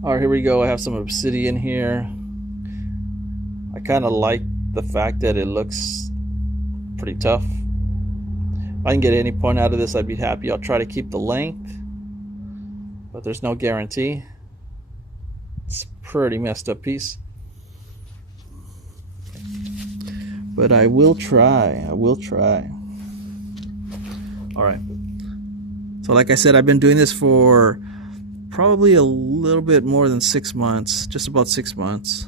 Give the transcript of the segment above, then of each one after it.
Alright, here we go. I have some Obsidian here. I kind of like the fact that it looks pretty tough. If I can get any point out of this, I'd be happy. I'll try to keep the length, but there's no guarantee. It's a pretty messed up piece. But I will try. Alright. So like I said, I've been doing this for probably a little bit more than 6 months, just about 6 months.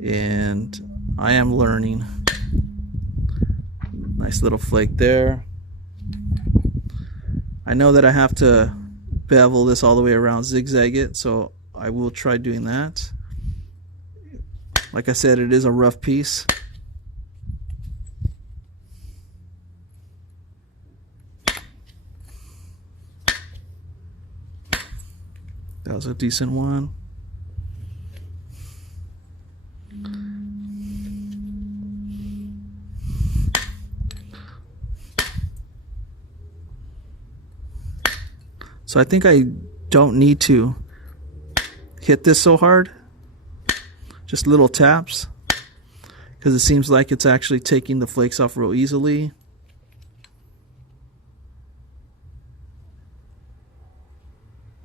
And I am learning. Nice little flake there. I know that I have to bevel this all the way around, zigzag it, so I will try doing that. Like I said, it is a rough piece. That was a decent one. So I think I don't need to hit this so hard. Just little taps, because it seems like it's actually taking the flakes off real easily.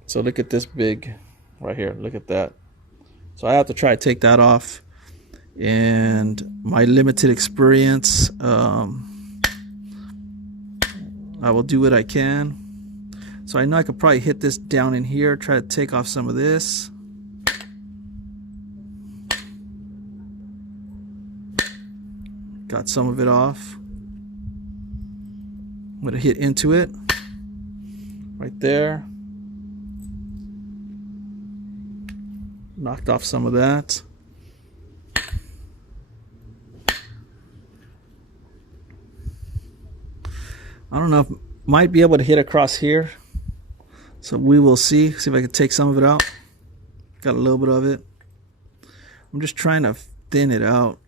So look at this big right here. Look at that. So I have to try to take that off. And my limited experience, I will do what I can. So I know I could probably hit this down in here, try to take off some of this. Got some of it off. I'm going to hit into it right there. Knocked off some of that. I don't know if might be able to hit across here. So we will see if I can take some of it out. Got a little bit of it. I'm just trying to thin it out.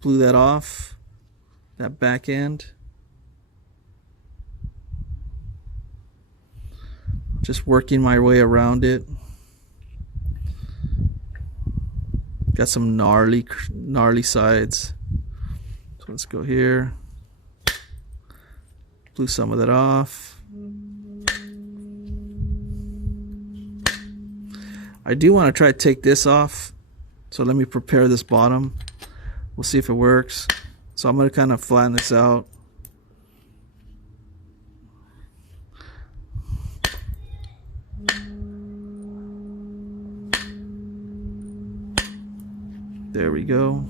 Blew that off, that back end. Just working my way around it. Got some gnarly sides. So let's go here. Blew some of that off. I do want to try to take this off. So let me prepare this bottom. We'll see if it works. So I'm going to kind of flatten this out. There we go.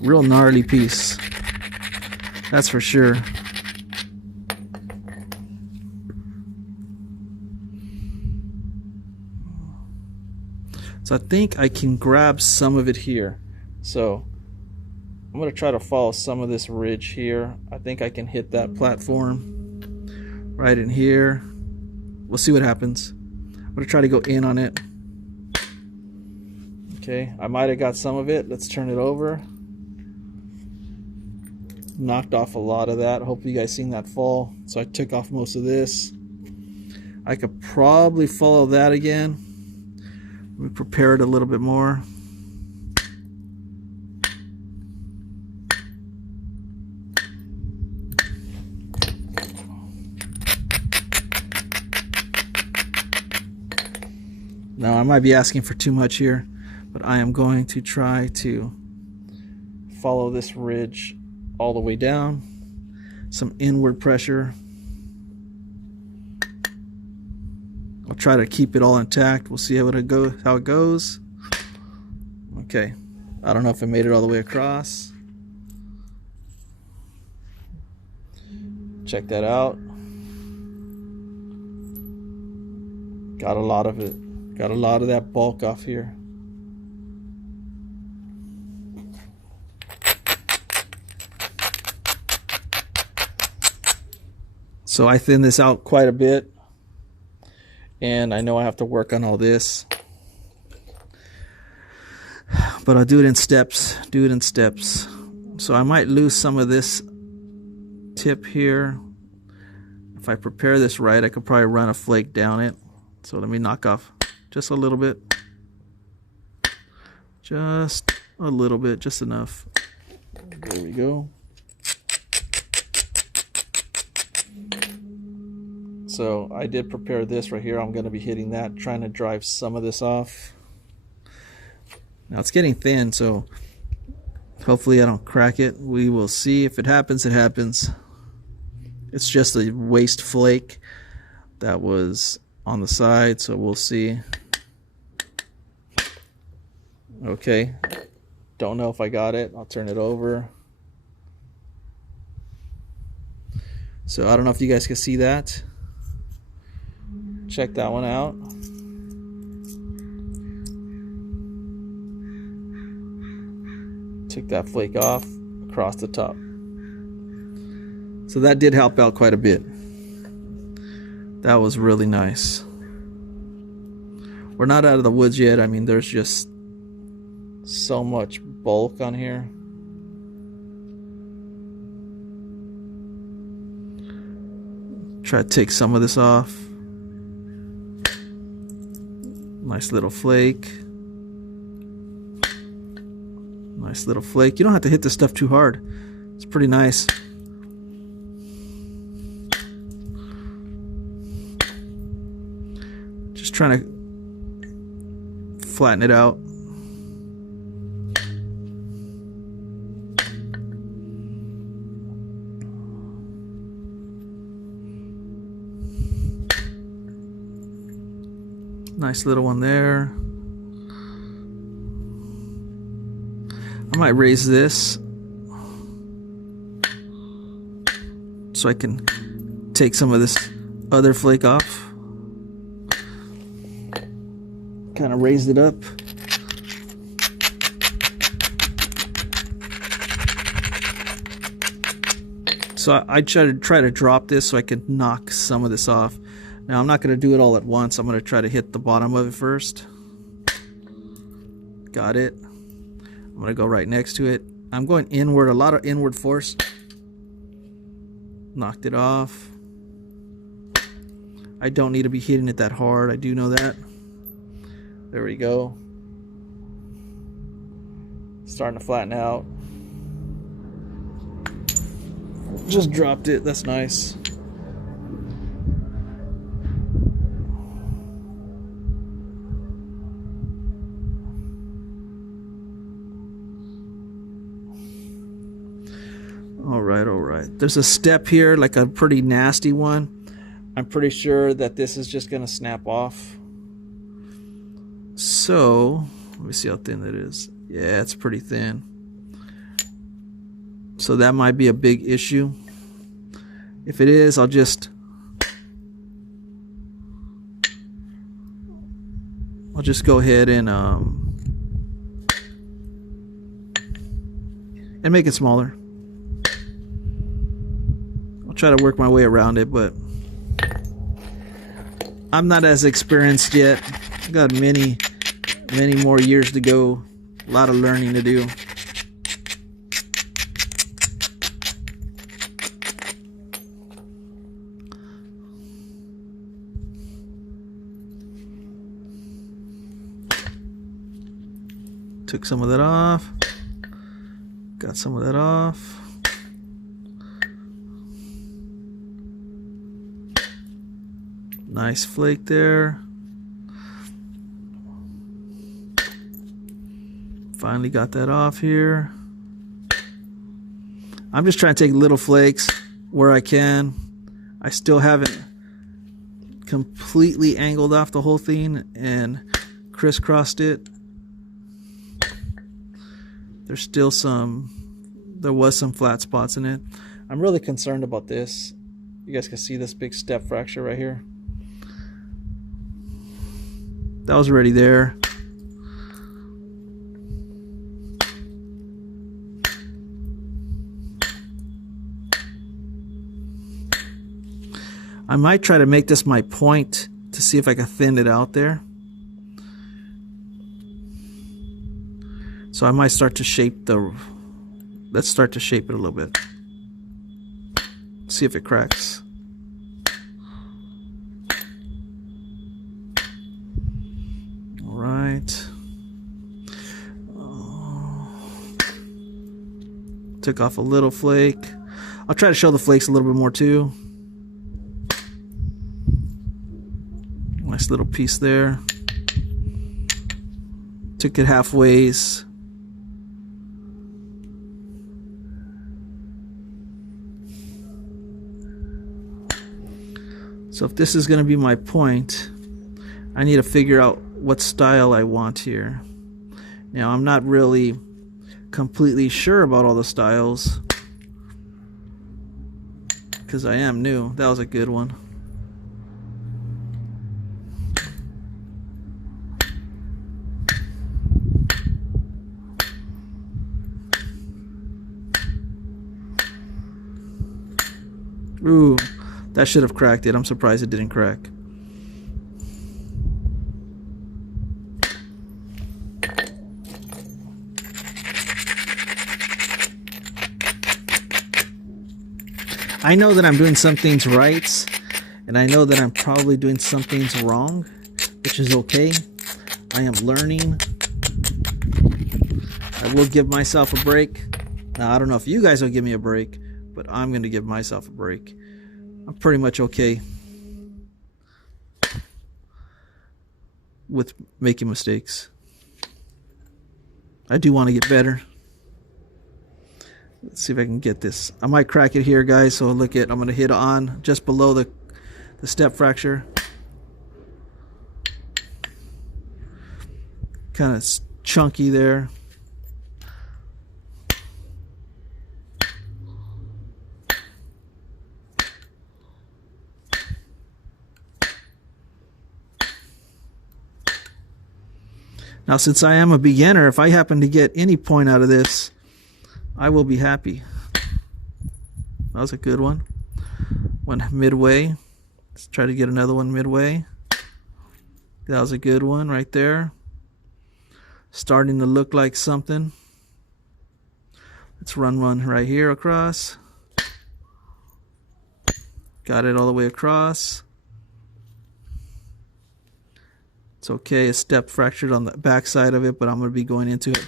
Real gnarly piece, that's for sure. So I think I can grab some of it here. So I'm going to try to follow some of this ridge here. I think I can hit that platform right in here. We'll see what happens. I'm going to try to go in on it. Okay, I might have got some of it. Let's turn it over. Knocked off a lot of that. Hopefully you guys seen that fall. So I took off most of this. I could probably follow that again. Let me prepare it a little bit more. Now I might be asking for too much here, but I am going to try to follow this ridge all the way down. Some inward pressure. I'll try to keep it all intact. We'll see how it goes. Okay, I don't know if I made it all the way across. Check that out. Got a lot of it. Got a lot of that bulk off here. So I thin this out quite a bit, and I know I have to work on all this, but I'll do it in steps, So I might lose some of this tip here. If I prepare this right, I could probably run a flake down it. So let me knock off just a little bit. Just a little bit, just enough. There we go. So I did prepare this right here. I'm going to be hitting that, trying to drive some of this off. Now it's getting thin, so hopefully I don't crack it. We will see. If it happens, it happens. It's just a waste flake that was on the side, so we'll see. Okay, don't know if I got it. I'll turn it over. So I don't know if you guys can see that. Check that one out. Took that flake off across the top. So that did help out quite a bit. That was really nice. We're not out of the woods yet. I mean, there's just so much bulk on here. Try to take some of this off. Nice little flake. Nice little flake. You don't have to hit this stuff too hard. It's pretty nice. Just trying to flatten it out. Nice little one there. I might raise this so I can take some of this other flake off. Kind of raised it up. So I try to drop this so I can knock some of this off. Now I'm not going to do it all at once. I'm going to try to hit the bottom of it first. Got it. I'm going to go right next to it. I'm going inward, a lot of inward force. Knocked it off. I don't need to be hitting it that hard. I do know that. There we go. Starting to flatten out. Just dropped it. That's nice. All right. There's a step here, like a pretty nasty one. I'm pretty sure that this is just going to snap off. So, let me see how thin that is. Yeah, it's pretty thin. So that might be a big issue. If it is, I'll just go ahead and make it smaller. I'll try to work my way around it, but I'm not as experienced yet. I've got many more years to go. A lot of learning to do. Took some of that off. Got some of that off. Nice flake there. Finally got that off here. I'm just trying to take little flakes where I can. I still haven't completely angled off the whole thing and crisscrossed it. There was some flat spots in it. I'm really concerned about this. You guys can see this big step fracture right here. That was already there. I might try to make this my point to see if I can thin it out there. So I might start to shape the... Let's start to shape it a little bit. See if it cracks. All right. Took off a little flake. I'll try to show the flakes a little bit more too. Nice little piece there. Took it halfways. So if this is going to be my point, I need to figure out what style I want here. Now, I'm not really completely sure about all the styles because I am new. That was a good one. Ooh, that should have cracked it. I'm surprised it didn't crack. I know that I'm doing some things right, and I know that I'm probably doing some things wrong, which is okay. I am learning. I will give myself a break. Now, I don't know if you guys will give me a break, but I'm going to give myself a break. I'm pretty much okay with making mistakes. I do want to get better. Let's see if I can get this. I might crack it here, guys. So look at, I'm going to hit on just below the step fracture. Kind of chunky there. Now, since I am a beginner, if I happen to get any point out of this, I will be happy. That was a good one. One midway. Let's try to get another one midway. That was a good one right there. Starting to look like something. Let's run one right here across. Got it all the way across. It's okay, a step fractured on the back side of it, but I'm going to be going into it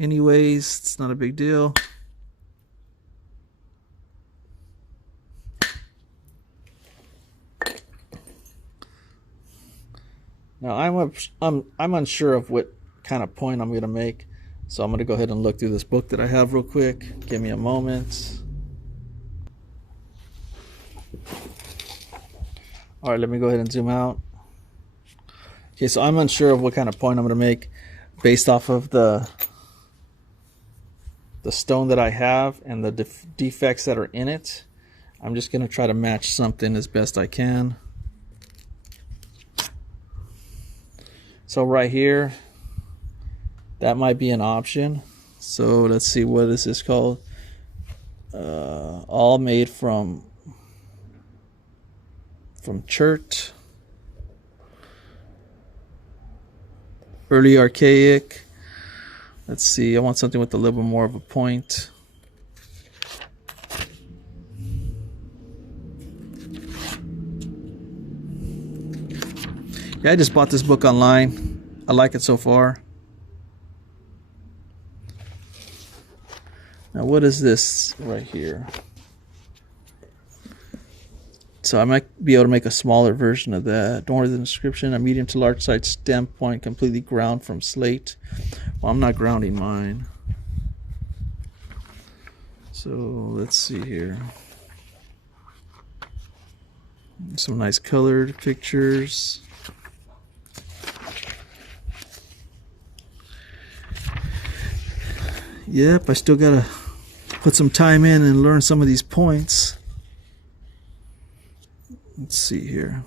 anyways. It's not a big deal. Now I'm unsure of what kind of point I'm going to make, so I'm going to go ahead and look through this book that I have real quick. Give me a moment. All right, let me go ahead and zoom out. Okay, so I'm unsure of what kind of point I'm going to make based off of the stone that I have and the defects that are in it. I'm just going to try to match something as best I can. So right here, that might be an option. So let's see, what is this called? All made from chert. Early archaic. Let's see, I want something with a little bit more of a point. Yeah, I just bought this book online. I like it so far. Now what is this right here? So I might be able to make a smaller version of that. Don't worry, the description, a medium to large size stem point, completely ground from slate. Well, I'm not grounding mine. So let's see here. Some nice colored pictures. Yep, I still gotta put some time in and learn some of these points. Let's see here.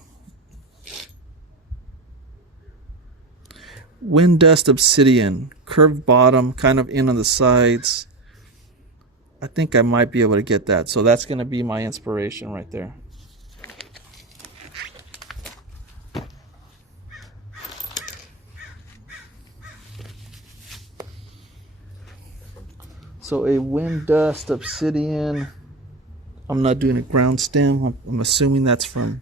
Wind dust obsidian, curved bottom, kind of in on the sides. I think I might be able to get that. So that's going to be my inspiration right there. So a wind dust obsidian. I'm not doing a ground stem. I'm assuming that's from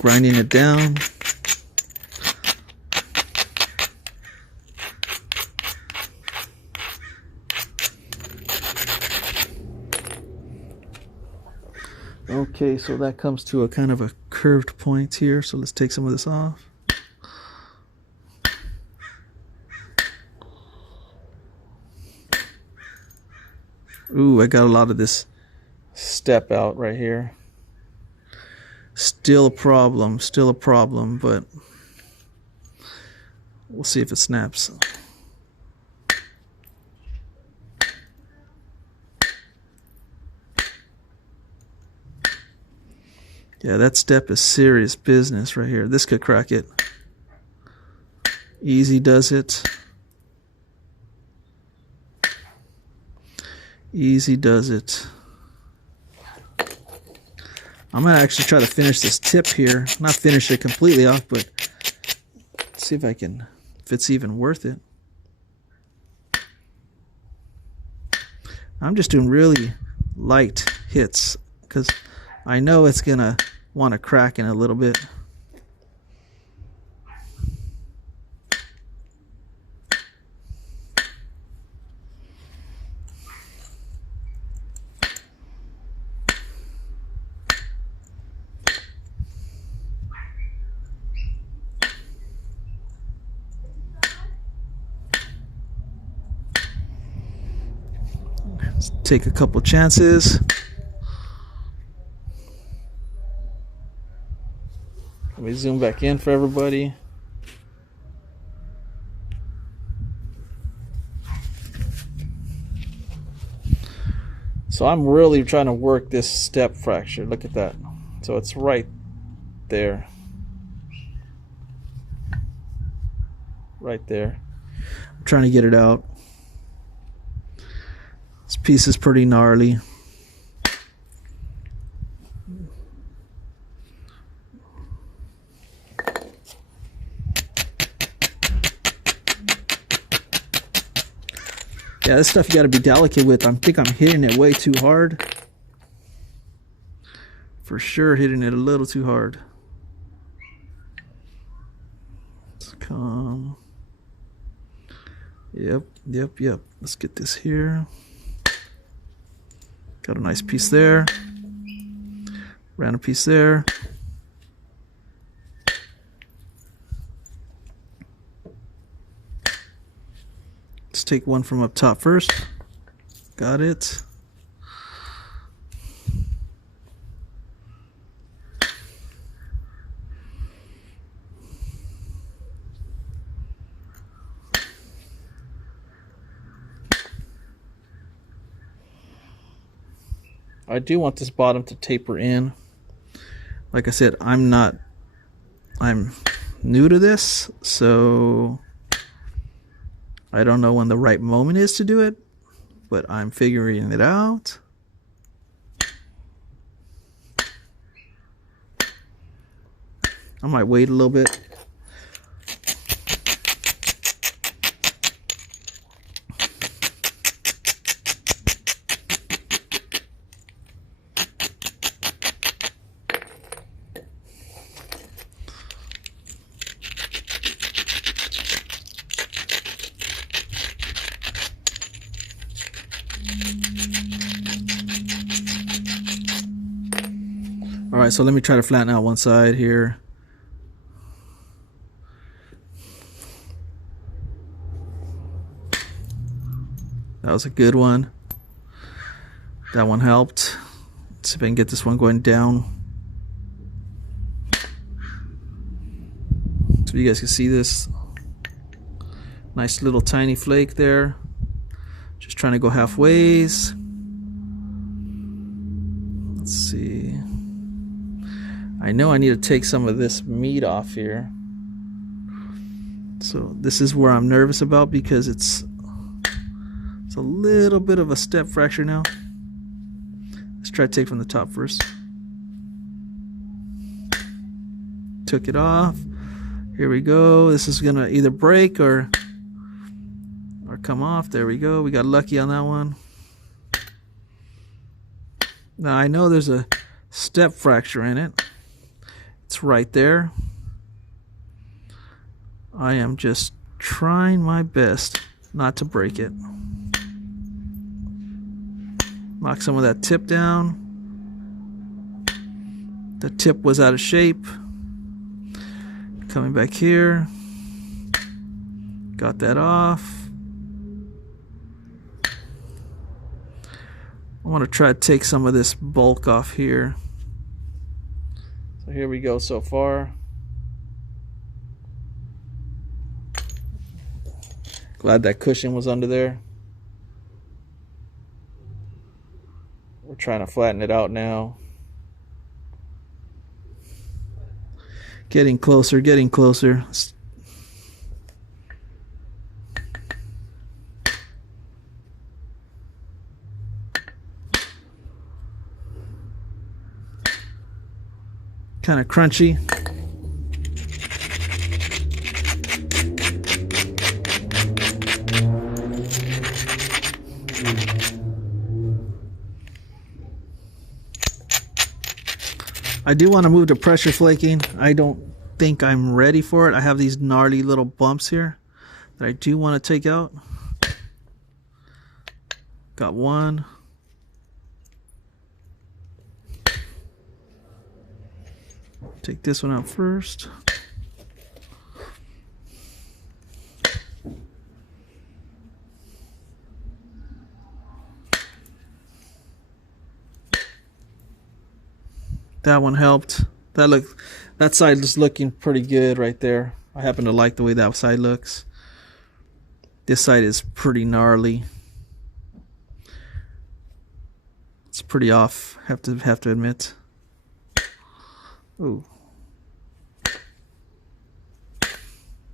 grinding it down. Okay, so that comes to a kind of a curved point here. So let's take some of this off. Ooh, I got a lot of this step out right here. Still a problem, but we'll see if it snaps. Yeah, that step is serious business right here. This could crack it. Easy does it. Easy does it. I'm going to actually try to finish this tip here. Not finish it completely off, but see if it's even worth it. I'm just doing really light hits because I know it's going to want to crack in a little bit. Let's take a couple chances. Let me zoom back in for everybody. So I'm really trying to work this step fracture. Look at that. So it's right there. Right there. I'm trying to get it out. This piece is pretty gnarly. Yeah, this stuff you got to be delicate with. I think I'm hitting it way too hard. For sure hitting it a little too hard. Let's come. Yep. Let's get this here. Got a nice piece there. Random piece there. Let's take one from up top first. Got it. I do want this bottom to taper in. Like I said, I'm new to this, so I don't know when the right moment is to do it, but I'm figuring it out. I might wait a little bit. Alright, so let me try to flatten out one side here. That was a good one. That one helped. Let's see if I can get this one going down. So you guys can see this. Nice little tiny flake there. Just trying to go halfways. Let's see. I know I need to take some of this meat off here. So this is where I'm nervous about because it's a little bit of a step fracture now. Let's try to take from the top first. Took it off. Here we go. This is gonna either break or not come off. There we go. We got lucky on that one. Now I know there's a step fracture in it. It's right there. I am just trying my best not to break it. Knock some of that tip down. The tip was out of shape. Coming back here. Got that off. I want to try to take some of this bulk off here. So here we go so far. Glad that cushion was under there. We're trying to flatten it out now. Getting closer, getting closer. Kind of crunchy. I do want to move to pressure flaking. I don't think I'm ready for it. I have these gnarly little bumps here that I do want to take out. Got one. Take this one out first. That one helped. That side is looking pretty good right there. I happen to like the way that side looks. This side is pretty gnarly. It's pretty off, have to admit. Ooh.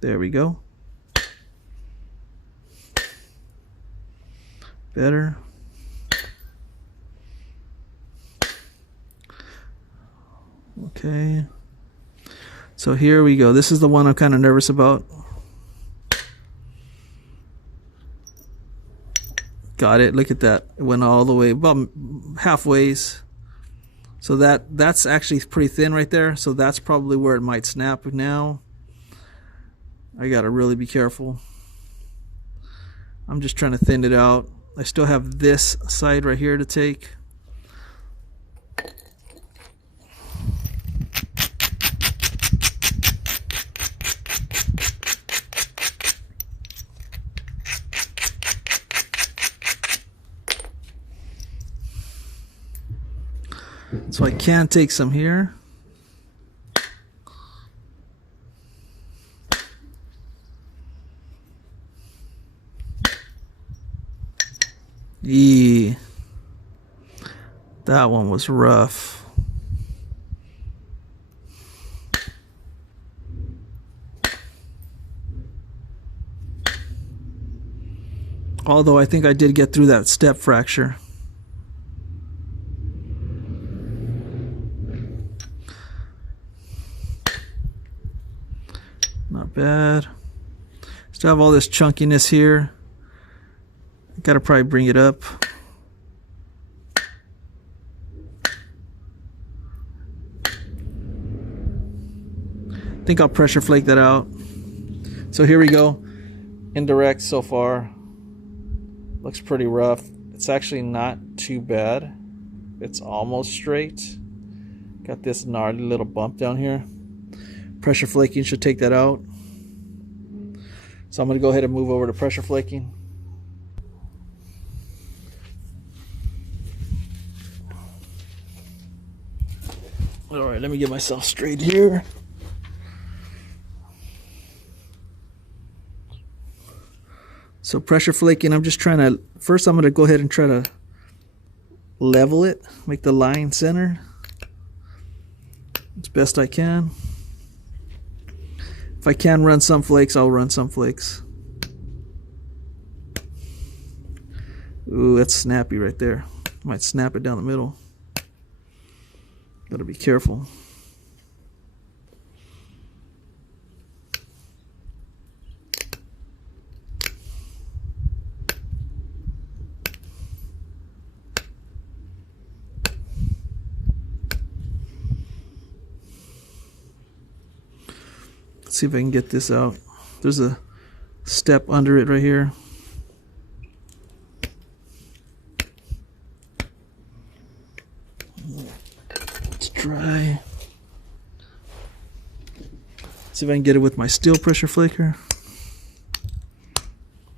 There we go. Better. Okay. So here we go. This is the one I'm kind of nervous about. Got it. Look at that. It went all the way, about halfways. So that's actually pretty thin right there. So that's probably where it might snap now. I gotta really be careful. I'm just trying to thin it out. I still have this side right here to take. So I can take some here. That one was rough. Although I think I did get through that step fracture. Not bad. Still have all this chunkiness here. Gotta probably bring it up. I think I'll pressure flake that out. So here we go. Indirect so far. Looks pretty rough. It's actually not too bad. It's almost straight. Got this gnarly little bump down here. Pressure flaking should take that out. So I'm going to go ahead and move over to pressure flaking. Alright, let me get myself straight here. So pressure flaking, I'm just trying to, first I'm going to go ahead and try to level it, make the line center as best I can. If I can run some flakes, I'll run some flakes. Ooh, that's snappy right there. Might snap it down the middle. Gotta be careful. see if I can get this out. There's a step under it right here. It's dry. See if I can get it with my steel pressure flaker.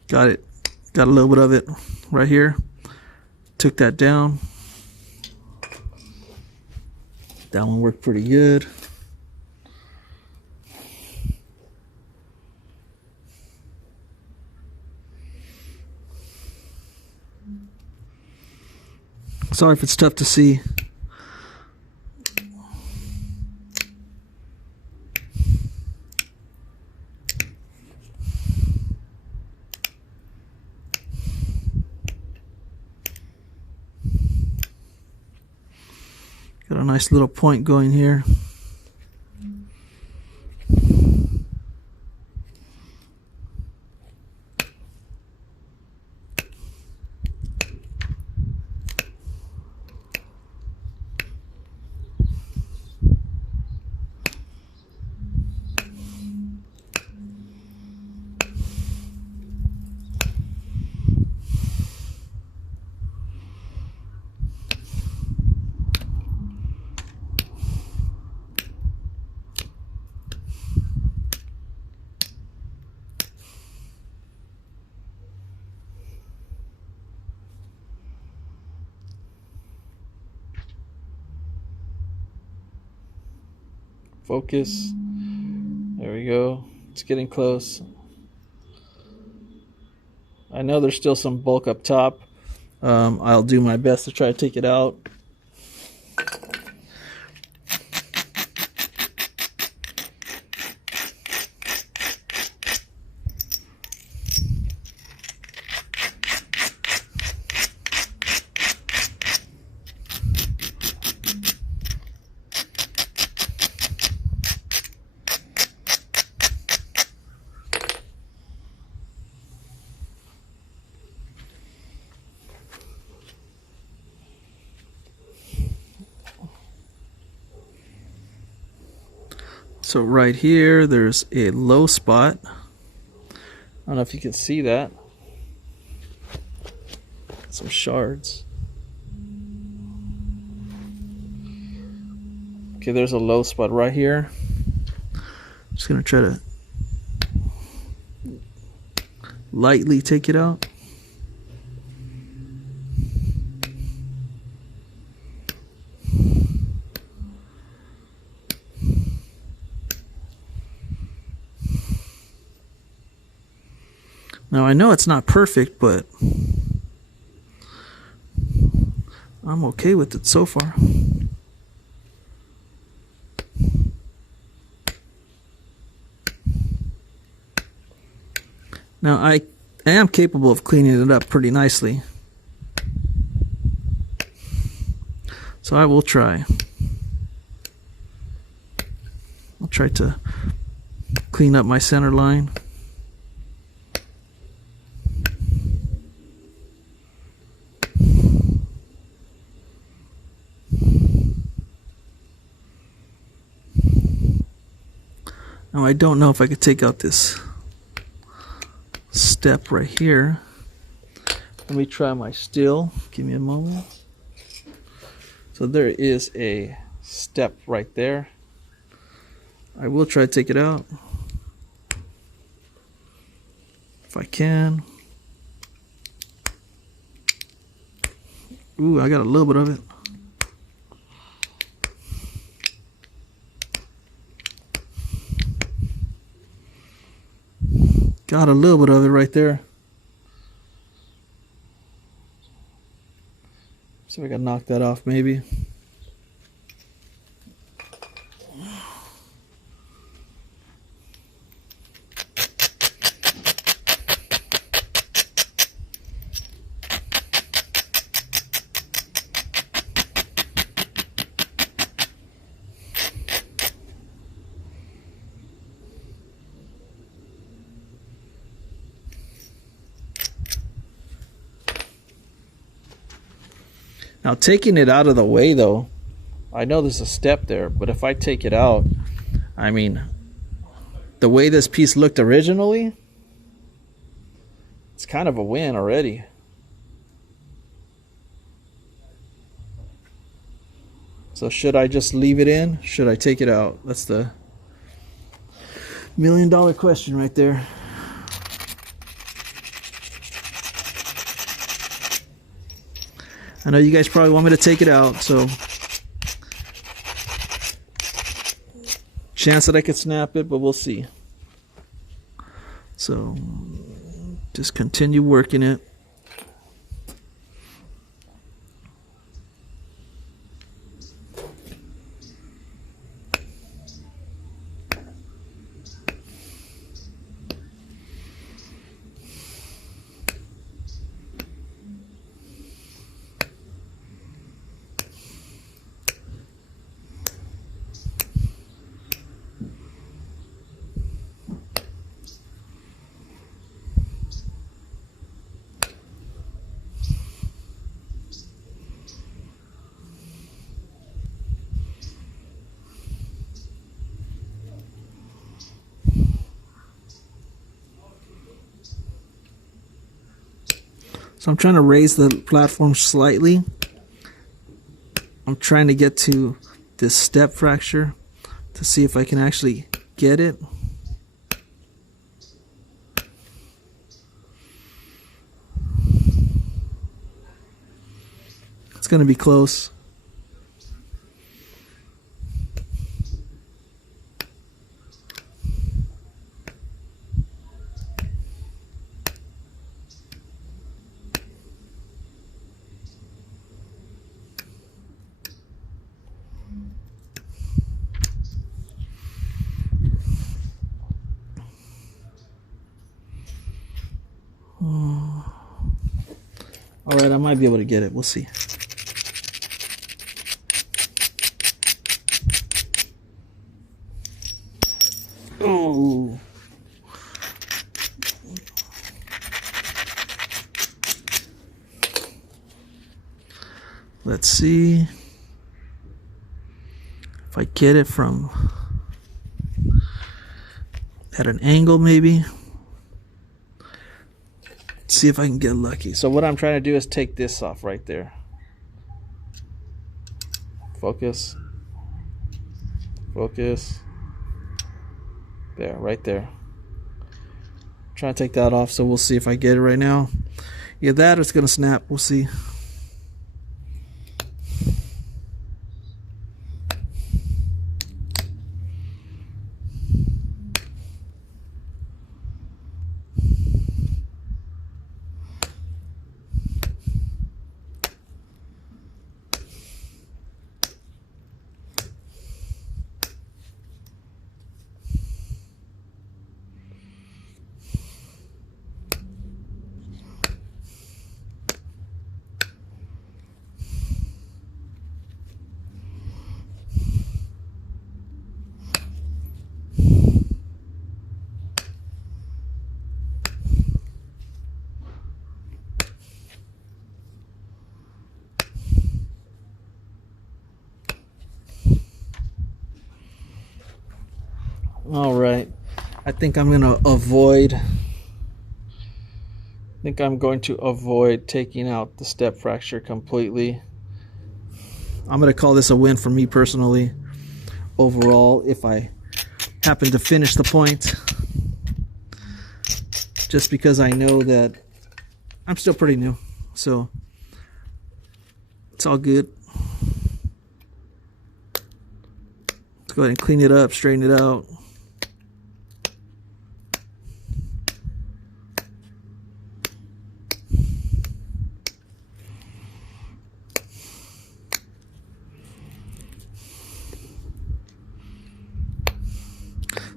Got it. Got a little bit of it right here. Took that down. That one worked pretty good. Sorry if it's tough to see. Got a nice little point going here. Focus. There we go. It's getting close. I know there's still some bulk up top. I'll do my best to try to take it out. So right here, there's a low spot. I don't know if you can see that. Some shards. Okay, there's a low spot right here. Just gonna try to lightly take it out. Now I know it's not perfect, but I'm okay with it so far. Now I am capable of cleaning it up pretty nicely, so I will try. I'll try to clean up my center line. Now I don't know if I could take out this step right here. Let me try my steel. Give me a moment. So there is a step right there. I will try to take it out if I can. Ooh, I got a little bit of it. Got a little bit of it right there. See if I can knock that off maybe. Now taking it out of the way though, I know there's a step there, but if I take it out, I mean, the way this piece looked originally, it's kind of a win already. So should I just leave it in? Should I take it out? That's the $1,000,000 question right there. I know you guys probably want me to take it out, so chance that I could snap it, but we'll see. So just continue working it. So I'm trying to raise the platform slightly. I'm trying to get to this step fracture to see if I can actually get it. It's going to be close. All right, I might be able to get it. We'll see. Oh. Let's see if I get it from at an angle maybe. See if I can get lucky. So what I'm trying to do is take this off right there. Focus. Focus. There, right there. Trying to take that off, so we'll see if I get it right now. Yeah, that or it's gonna snap. We'll see. All right, I think I'm going to avoid taking out the step fracture completely. I'm going to call this a win for me personally overall if I happen to finish the point, just because I know that I'm still pretty new, so it's all good. Let's go ahead and clean it up, straighten it out.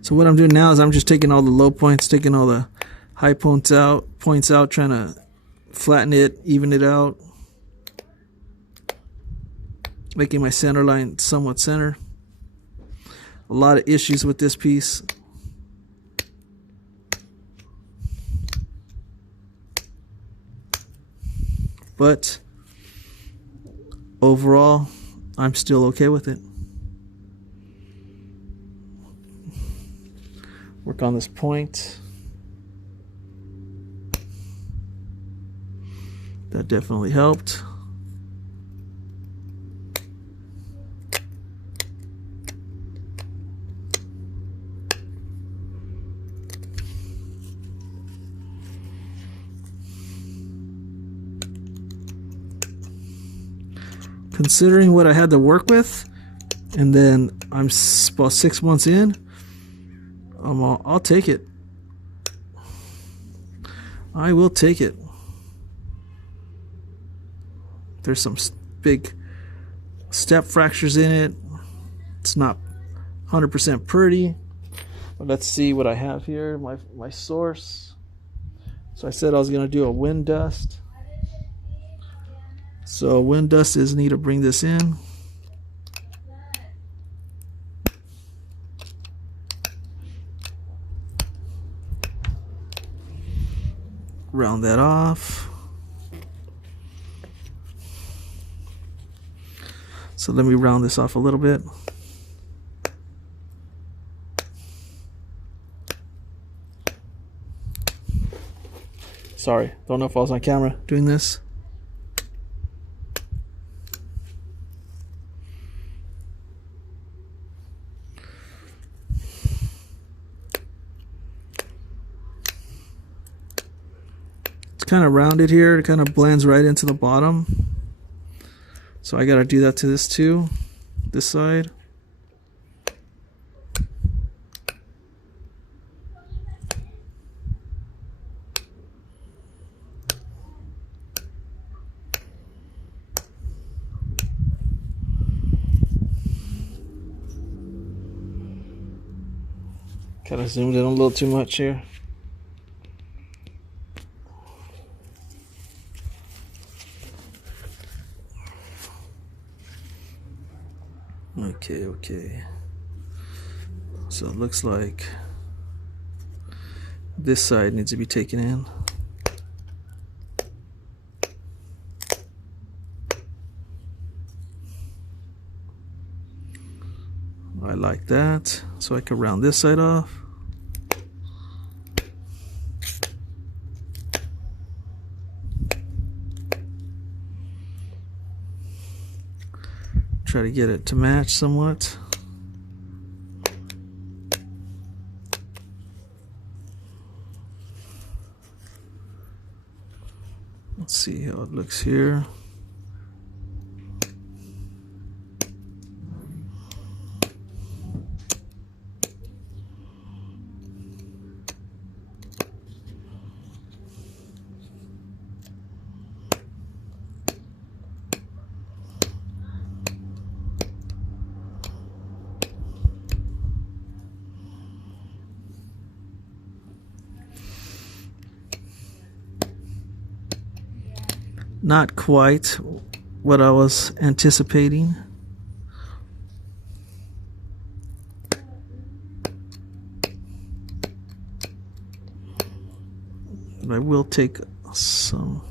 So what I'm doing now is I'm just taking all the low points, taking all the high points out, trying to flatten it, even it out, making my center line somewhat center. A lot of issues with this piece. But overall, I'm still okay with it. Work on this point. That definitely helped. Considering what I had to work with, and then I'm about 6 months in, I'll take it. I will take it. There's some big step fractures in it. It's not 100% pretty. But let's see what I have here. My source. So I said I was going to do a wind dust. So wind dust is need to bring this in. Round that off. So let me round this off a little bit. Sorry, don't know if I was on camera doing this. It's kind of rounded here. It kind of blends right into the bottom. So I got to do that to this too, this side. Kind of zoomed in a little too much here. Okay. So it looks like this side needs to be taken in. I like that. So I can round this side off. Try to get it to match somewhat. Let's see how it looks here. Not quite what I was anticipating. But I will take some.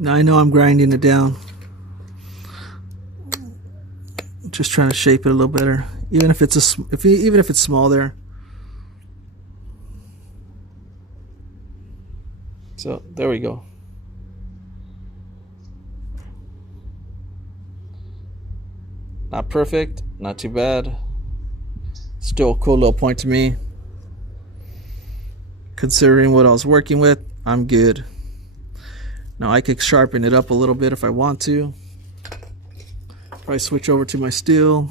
Now I know I'm grinding it down. Just trying to shape it a little better, even if it's even if it's small there. So there we go. Not perfect, not too bad. Still a cool little point to me. Considering what I was working with, I'm good. Now I could sharpen it up a little bit if I want to. Probably switch over to my steel.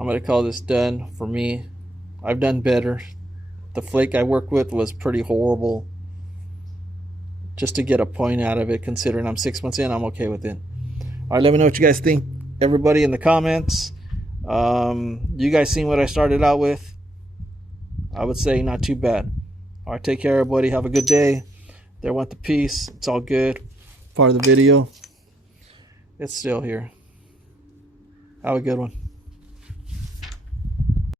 I'm going to call this done for me. I've done better. The flake I worked with was pretty horrible. Just to get a point out of it, considering I'm 6 months in, I'm okay with it. All right, let me know what you guys think, everybody, in the comments. You guys seen what I started out with? I would say not too bad. All right, take care, everybody. Have a good day. There went the piece. It's all good. Part of the video. It's still here. Have a good one.